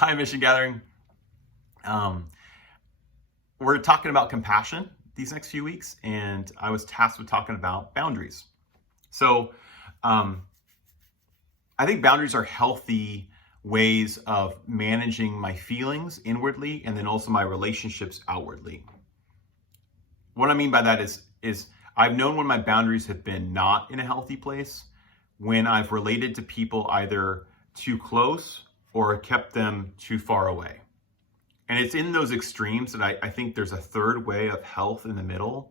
Hi, Mission Gathering. Um, we're talking about compassion these next few weeks, and I was tasked with talking about boundaries. So, um, I think boundaries are healthy ways of managing my feelings inwardly and then also my relationships outwardly. What I mean by that is I've known when my boundaries have been not in a healthy place, when I've related to people either too close or kept them too far away. And it's in those extremes that I think there's a third way of health in the middle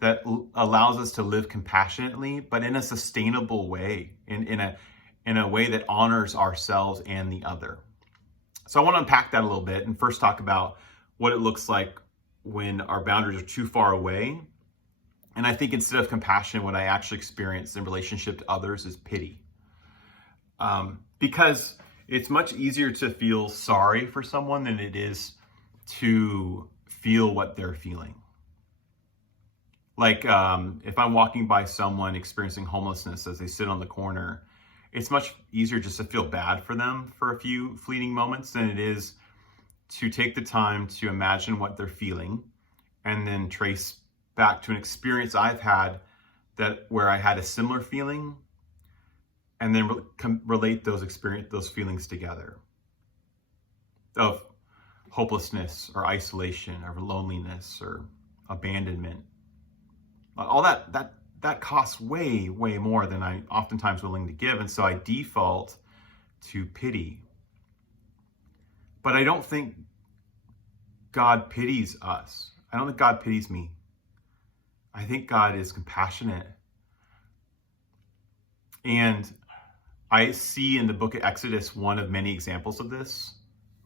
that allows us to live compassionately, but in a sustainable way, in a way that honors ourselves and the other. So I want to unpack that a little bit and first talk about what it looks like when our boundaries are too far away. And I think instead of compassion, what I actually experience in relationship to others is pity. Because it's much easier to feel sorry for someone than it is to feel what they're feeling. Like if I'm walking by someone experiencing homelessness as they sit on the corner, it's much easier just to feel bad for them for a few fleeting moments than it is to take the time to imagine what they're feeling and then trace back to an experience I've had that where I had a similar feeling and then relate those feelings together of hopelessness or isolation or loneliness or abandonment. All that costs way more than I oftentimes willing to give, and so I default to pity. But I don't think God pities us. I don't think God pities me. I think God is compassionate. And I see in the book of Exodus one of many examples of this.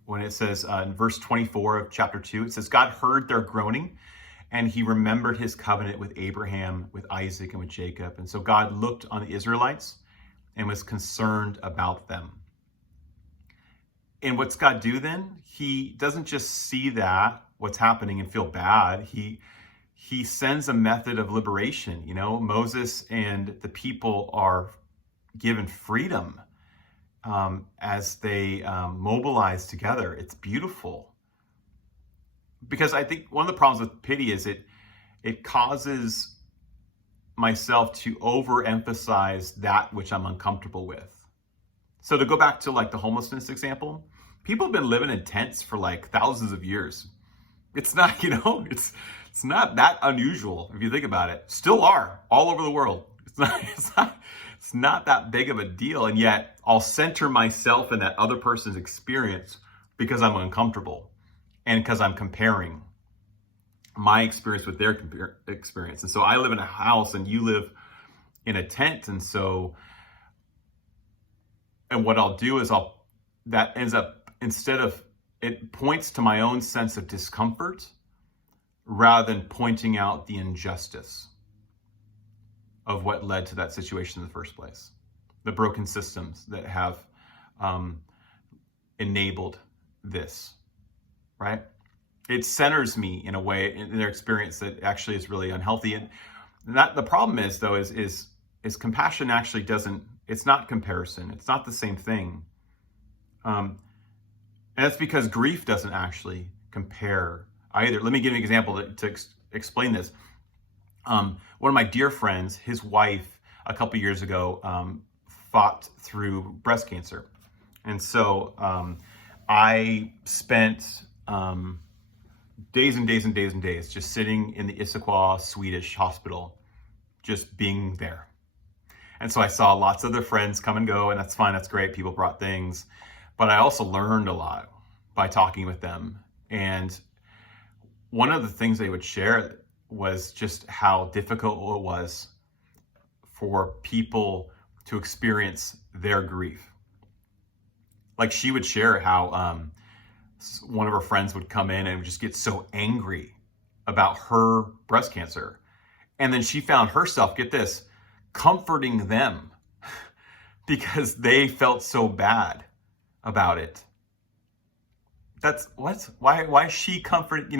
When it says in verse 24 of chapter 2, it says, God heard their groaning and he remembered his covenant with Abraham, with Isaac, and with Jacob. And so God looked on the Israelites and was concerned about them. And what's God do then? He doesn't just see that, what's happening, and feel bad. He sends a method of liberation. You know, Moses and the people are given freedom as they mobilize together. It's beautiful. Because I think one of the problems with pity is it causes myself to overemphasize that which I'm uncomfortable with. So to go back to like the homelessness example, people have been living in tents for like thousands of years. It's not, it's not that unusual if you think about it. Still are all over the world. It's not that big of a deal. And yet I'll center myself in that other person's experience because I'm uncomfortable and because I'm comparing my experience with their experience. And so I live in a house and you live in a tent. And what I'll do is that ends up, instead of, it points to my own sense of discomfort rather than pointing out the injustice of what led to that situation in the first place. The broken systems that have enabled this, right? It centers me in a way in their experience that actually is really unhealthy. And that the problem is though, is compassion actually doesn't, it's not comparison. It's not the same thing. And that's because grief doesn't actually compare either. Let me give you an example to explain this. One of my dear friends, his wife, a couple years ago, fought through breast cancer. And so I spent days and days and days and days just sitting in the Issaquah Swedish hospital, just being there. And so I saw lots of their friends come and go, and that's fine, that's great. People brought things. But I also learned a lot by talking with them. And one of the things they would share was just how difficult it was for people to experience their grief. Like she would share how one of her friends would come in and would just get so angry about her breast cancer. And then she found herself, get this, comforting them because they felt so bad about it. That's why is she comforted,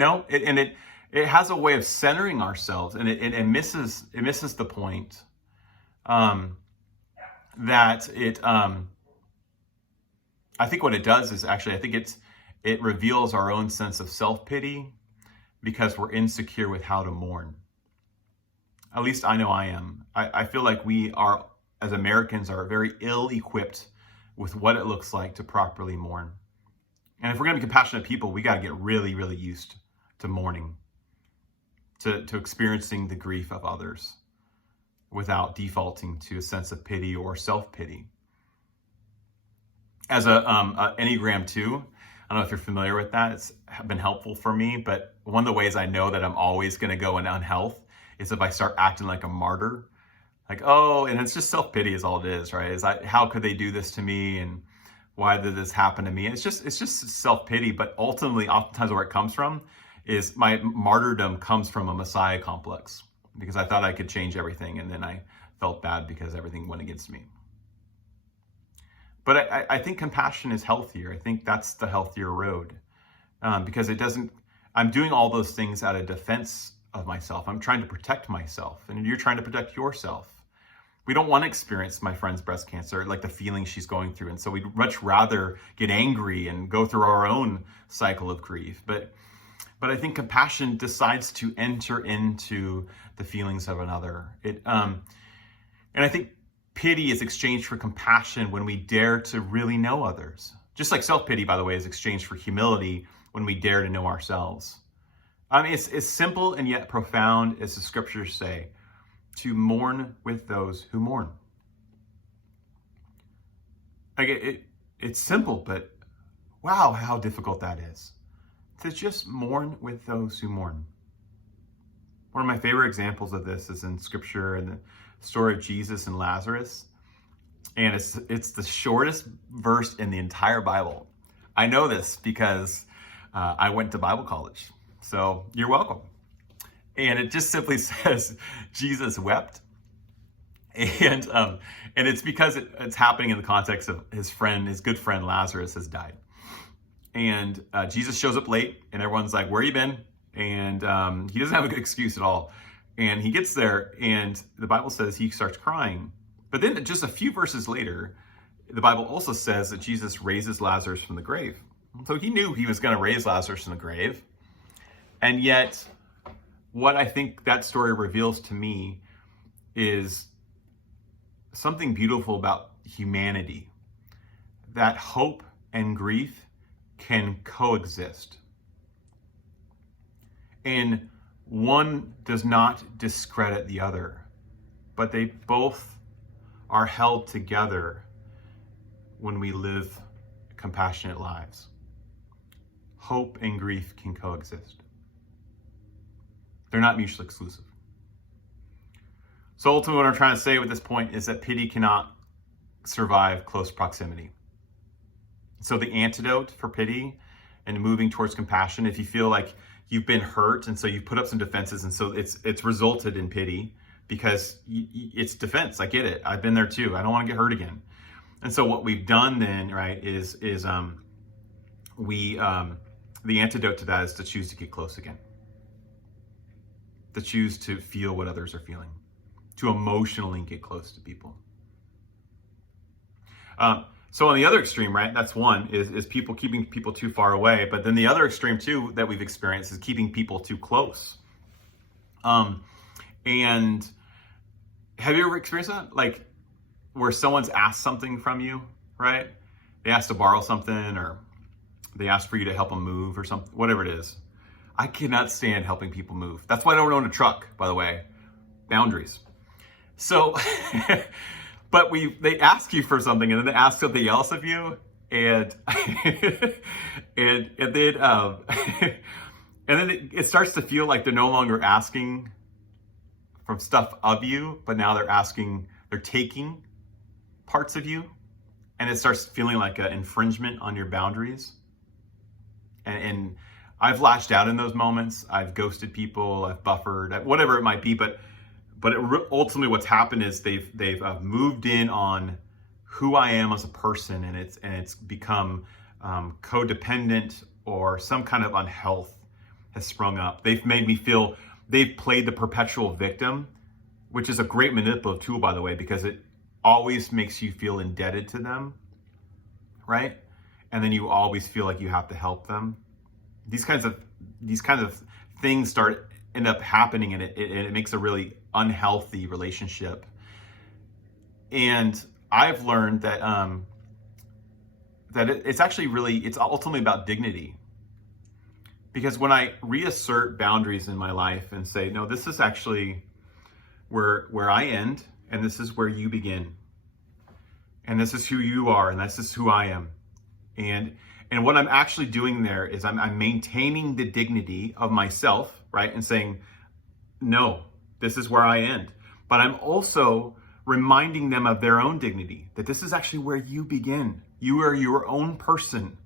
it has a way of centering ourselves, and it misses the point that I think what it does is actually, I think it reveals our own sense of self-pity because we're insecure with how to mourn. At least I know I am. I feel like we are, as Americans, are very ill-equipped with what it looks like to properly mourn. And if we're going to be compassionate people, we got to get really, really used to mourning, to experiencing the grief of others without defaulting to a sense of pity or self-pity. As a Enneagram 2, I don't know if you're familiar with that. It's been helpful for me, but one of the ways I know that I'm always going to go in unhealth is if I start acting like a martyr. Like, oh, and it's just self-pity is all it is, right? How could they do this to me? And why did this happen to me? It's just self-pity, but ultimately, oftentimes where it comes from is my martyrdom comes from a Messiah complex because I thought I could change everything, and then I felt bad because everything went against me. But I think compassion is healthier. I think that's the healthier road because I'm doing all those things out of defense of myself. I'm trying to protect myself, and you're trying to protect yourself. We don't want to experience my friend's breast cancer, like the feeling she's going through. And so we'd much rather get angry and go through our own cycle of grief. But I think compassion decides to enter into the feelings of another. And I think pity is exchanged for compassion when we dare to really know others. Just like self-pity, by the way, is exchanged for humility when we dare to know ourselves. I mean, it's simple and yet profound, as the scriptures say, to mourn with those who mourn. Like it's simple, but wow, how difficult that is. To just mourn with those who mourn. One of my favorite examples of this is in scripture in the story of Jesus and Lazarus. And it's the shortest verse in the entire Bible. I know this because I went to Bible college. So you're welcome. And it just simply says Jesus wept. And it's because it's happening in the context of his good friend Lazarus has died. And Jesus shows up late and everyone's like, where you been? And he doesn't have a good excuse at all. And he gets there and the Bible says he starts crying. But then just a few verses later, the Bible also says that Jesus raises Lazarus from the grave. So he knew he was going to raise Lazarus from the grave. And yet, what I think that story reveals to me is something beautiful about humanity. That hope and grief can coexist. And one does not discredit the other, but they both are held together when we live compassionate lives. Hope and grief can coexist. They're not mutually exclusive. So ultimately what I'm trying to say with this point is that pity cannot survive close proximity. So the antidote for pity and moving towards compassion, if you feel like you've been hurt and so you've put up some defenses and so it's resulted in pity because it's defense. I get it. I've been there too. I don't want to get hurt again. And so what we've done then, right, is the antidote to that is to choose to get close again. To choose to feel what others are feeling, to emotionally get close to people. So on the other extreme, right, that's one, is people keeping people too far away. But then the other extreme too that we've experienced is keeping people too close. And have you ever experienced that? Like where someone's asked something from you, right? They asked to borrow something or they asked for you to help them move or something, whatever it is. I cannot stand helping people move. That's why I don't own a truck, by the way. Boundaries. So, but they ask you for something and then they ask something else of you, and and then it starts to feel like they're no longer asking from stuff of you, but now they're taking parts of you, and it starts feeling like an infringement on your boundaries. And I've lashed out in those moments. I've ghosted people. I've buffered, whatever it might be. But ultimately, what's happened is they've moved in on who I am as a person, and it's become codependent, or some kind of unhealth has sprung up. They've made me feel they've played the perpetual victim, which is a great manipulative tool, by the way, because it always makes you feel indebted to them, right? and then you always feel like you have to help them. These kinds of things end up happening, and it makes a really unhealthy relationship. And I've learned that it's ultimately about dignity. Because when I reassert boundaries in my life and say, no, this is actually where I end, and this is where you begin, and this is who you are, and this is who I am, and what I'm actually doing there is I'm maintaining the dignity of myself, right, and saying, no, this is where I end. But I'm also reminding them of their own dignity, that this is actually where you begin. You are your own person,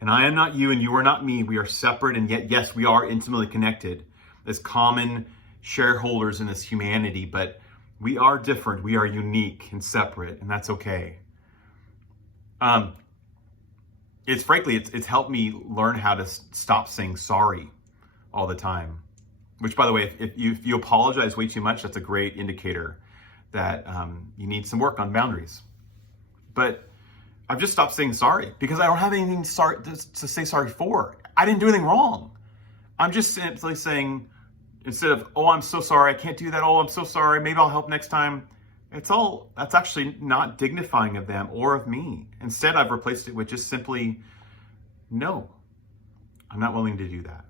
and I am not you, and you are not me. We are separate, and yet, yes, we are intimately connected as common shareholders in this humanity, but we are different. We are unique and separate, and that's okay. It's helped me learn how to stop saying sorry all the time. Which, by the way, if you apologize way too much, that's a great indicator that you need some work on boundaries. But I've just stopped saying sorry because I don't have anything to say sorry for. I didn't do anything wrong. I'm just simply saying, instead of, oh, I'm so sorry, I can't do that. Oh, I'm so sorry. Maybe I'll help next time. That's actually not dignifying of them or of me. Instead, I've replaced it with just simply, no, I'm not willing to do that.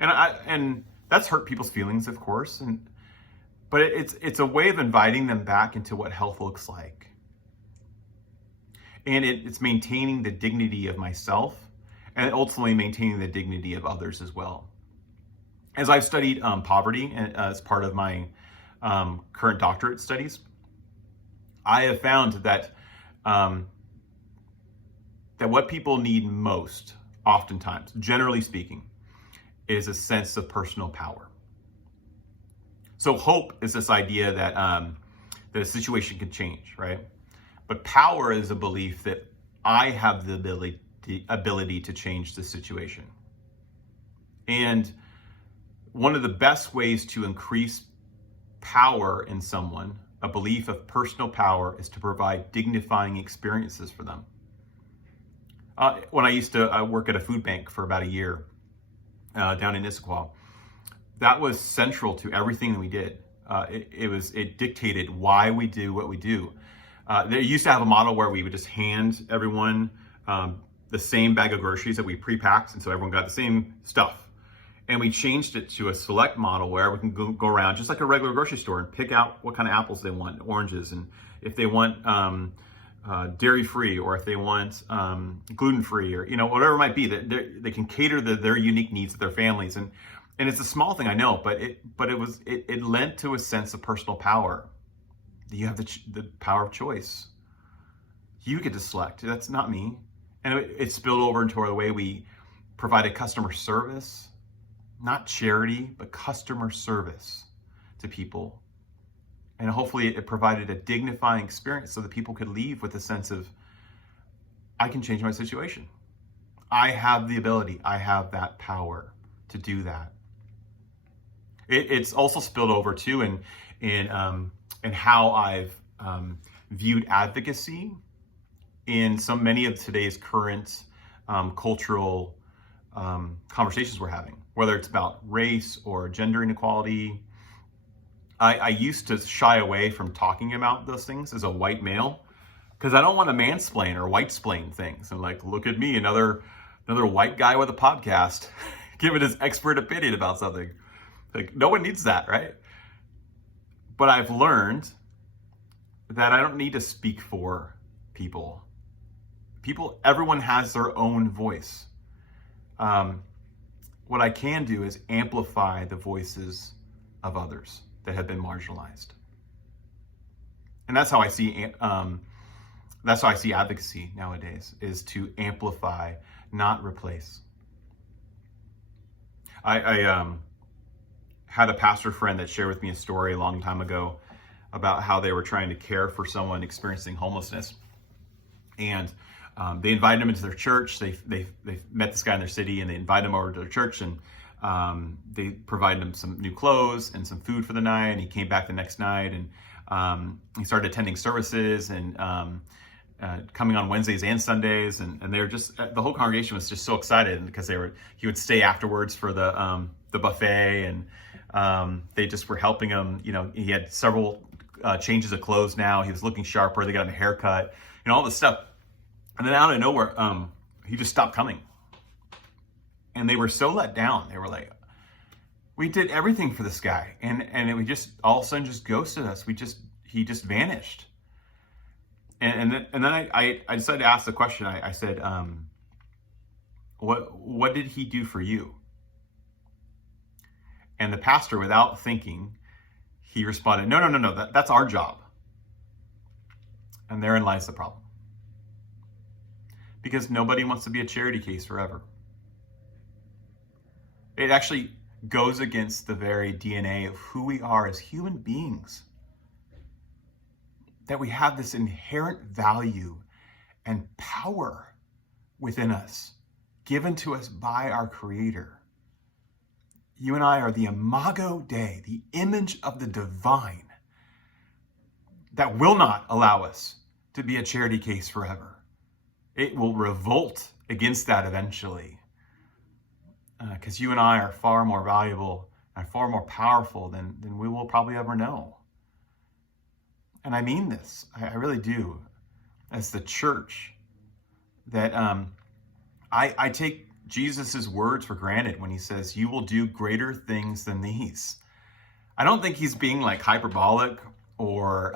And that's hurt people's feelings, of course. But it's a way of inviting them back into what health looks like. And it's maintaining the dignity of myself and ultimately maintaining the dignity of others as well. As I've studied poverty as part of my current doctorate studies, I have found that what people need most, oftentimes, generally speaking, is a sense of personal power. So hope is this idea that a situation can change, right? But power is a belief that I have the ability to change the situation. And one of the best ways to increase power in someone, a belief of personal power, is to provide dignifying experiences for them. When I used to work at a food bank for about a year down in Issaquah, that was central to everything that we did. It dictated why we do what we do. They used to have a model where we would just hand everyone the same bag of groceries that we pre-packed, and so everyone got the same stuff. And we changed it to a select model where we can go around just like a regular grocery store and pick out what kind of apples they want, oranges, and if they want dairy-free, or if they want gluten-free, or whatever it might be, that they can cater their unique needs of their families. And it's a small thing, I know, but it lent to a sense of personal power. You have the power of choice. You get to select. That's not me. And it spilled over into the way we provided customer service. Not charity, but customer service to people. And hopefully it provided a dignifying experience so that people could leave with a sense of, I can change my situation. I have the ability, I have that power to do that. It's also spilled over too in how I've viewed advocacy in many of today's current cultural conversations we're having, whether it's about race or gender inequality. I used to shy away from talking about those things as a white male because I don't want to mansplain or white-splain things. And like, look at me, another white guy with a podcast giving his expert opinion about something. Like, no one needs that, right? But I've learned that I don't need to speak for people. Everyone has their own voice. What I can do is amplify the voices of others that have been marginalized. And that's how I see advocacy nowadays, is to amplify, not replace. I had a pastor friend that shared with me a story a long time ago about how they were trying to care for someone experiencing homelessness. And they invited him into their church. They met this guy in their city, and they invited him over to their church, and they provided him some new clothes and some food for the night. And he came back the next night, and he started attending services, and coming on Wednesdays and Sundays, and they were just, the whole congregation was just so excited because he would stay afterwards for the buffet, and they just were helping him. He had several changes of clothes now. He was looking sharper. They got him a haircut, all this stuff. And then out of nowhere, he just stopped coming. And they were so let down. They were like, we did everything for this guy, and it just all of a sudden just ghosted us. He just vanished. And then I decided to ask the question. I said, what did he do for you? And the pastor, without thinking, he responded, no, that's our job. And therein lies the problem. Because nobody wants to be a charity case forever. It actually goes against the very DNA of who we are as human beings. That we have this inherent value and power within us, given to us by our Creator. You and I are the imago Dei, the image of the divine, that will not allow us to be a charity case forever. It will revolt against that eventually. Because you and I are far more valuable and far more powerful than we will probably ever know. And I mean this, I really do, as the church, that I take Jesus' words for granted when he says, you will do greater things than these. I don't think he's being like hyperbolic or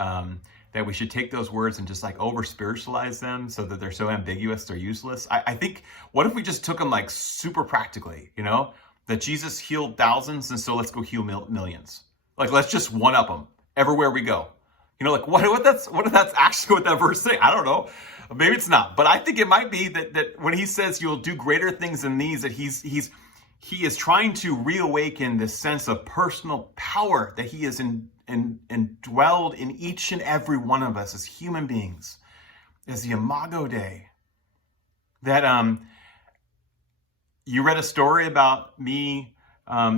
that we should take those words and just like over spiritualize them so that they're so ambiguous they're useless. I think, what if we just took them like super practically, that Jesus healed thousands, and so let's go heal millions. Like, let's just one up them everywhere we go. What if that's actually what that verse saying? I don't know. Maybe it's not, but I think it might be that when he says you'll do greater things than these, that he is trying to reawaken this sense of personal power that he is indwelled in each and every one of us as human beings, as the imago Dei. That you read a story about me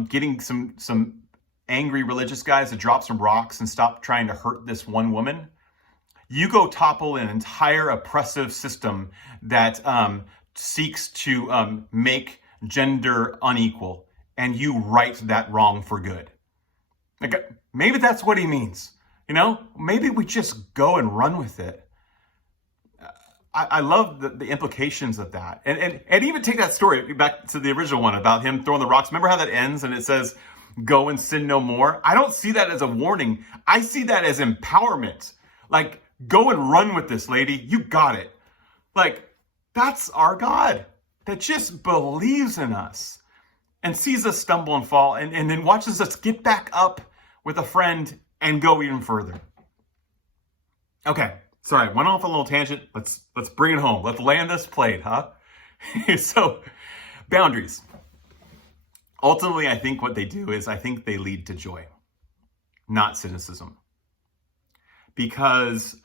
getting some angry religious guys to drop some rocks and stop trying to hurt this one woman. You go topple an entire oppressive system that seeks to make gender unequal, and you right that wrong for good. Like, maybe that's what he means. Maybe we just go and run with it. I love the implications of that. And even take that story back to the original one about him throwing the rocks. Remember how that ends and it says, go and sin no more? I don't see that as a warning. I see that as empowerment. Like, go and run with this, lady. You got it. Like, that's our God that just believes in us and sees us stumble and fall and then watches us get back up with a friend and go even further. Okay, sorry, went off a little tangent. Let's bring it home. Let's land this plane, huh? So, boundaries. Ultimately, I think what they do is I think they lead to joy, not cynicism. Because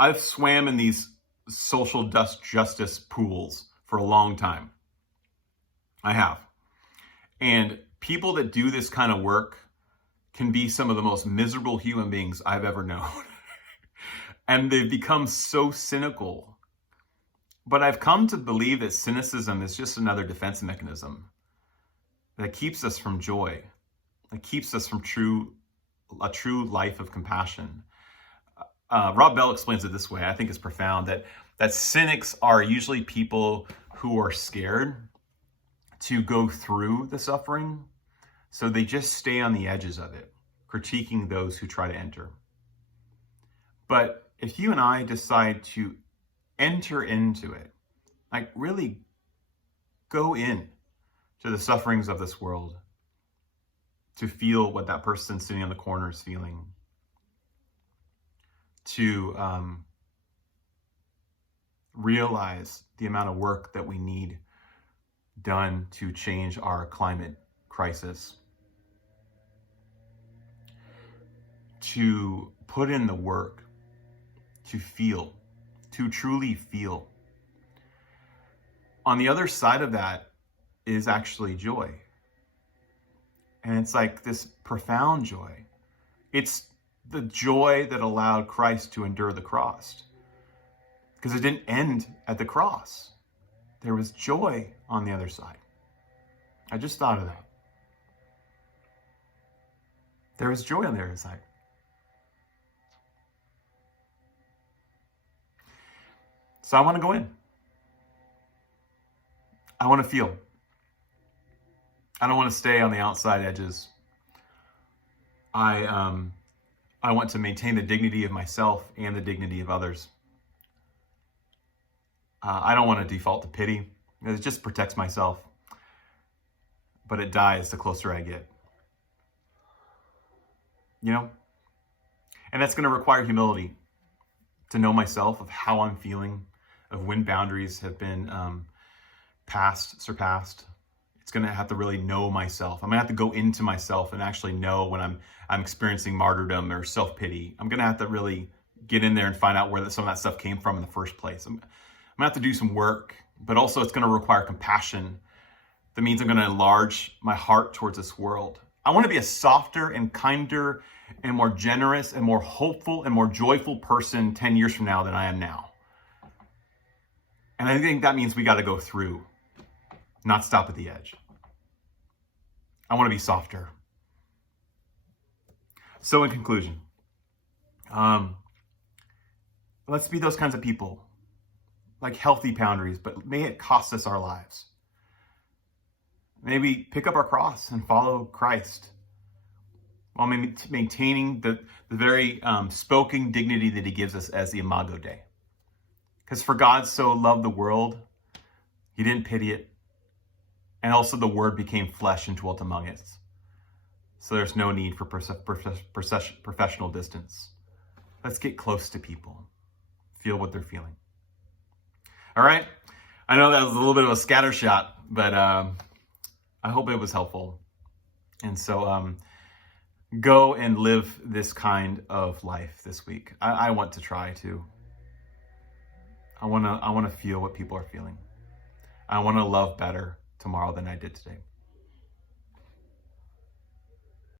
I've swam in these social justice pools for a long time. I have. And people that do this kind of work can be some of the most miserable human beings I've ever known. And they've become so cynical. But I've come to believe that cynicism is just another defense mechanism that keeps us from joy, that keeps us from a true life of compassion. Rob Bell explains it this way. I think it's profound, that cynics are usually people who are scared to go through the suffering, so they just stay on the edges of it, critiquing those who try to enter. But if you and I decide to enter into it, like really go in to the sufferings of this world, to feel what that person sitting in the corner is feeling, to realize the amount of work that we need done to change our climate crisis, to put in the work, to feel, to truly feel. On the other side of that is actually joy. And it's like this profound joy. It's the joy that allowed Christ to endure the cross. Because it didn't end at the cross. There was joy on the other side. I just thought of that. There was joy on the other side. So I want to go in. I want to feel. I don't want to stay on the outside edges. I want to maintain the dignity of myself and the dignity of others. I don't want to default to pity. It just protects myself. But it dies the closer I get. You know? And that's going to require humility to know myself, of how I'm feeling, of when boundaries have been surpassed. It's going to have to really know myself. I'm going to have to go into myself and actually know when I'm experiencing martyrdom or self-pity. I'm going to have to really get in there and find out where some of that stuff came from in the first place. I'm going to have to do some work, but also it's going to require compassion. That means I'm going to enlarge my heart towards this world. I want to be a softer and kinder and more generous and more hopeful and more joyful person 10 years from now than I am now. And I think that means we got to go through, not stop at the edge. I want to be softer. So in conclusion, let's be those kinds of people, like healthy boundaries, but may it cost us our lives. Maybe pick up our cross and follow Christ while maintaining the very spoken dignity that he gives us as the Imago Dei. Because for God so loved the world, he didn't pity it. And also the word became flesh and dwelt among us. So there's no need for professional distance. Let's get close to people. Feel what they're feeling. All right? I know that was a little bit of a scattershot, but I hope it was helpful. And so go and live this kind of life this week. I want to try to. I want to feel what people are feeling. I want to love better tomorrow than I did today.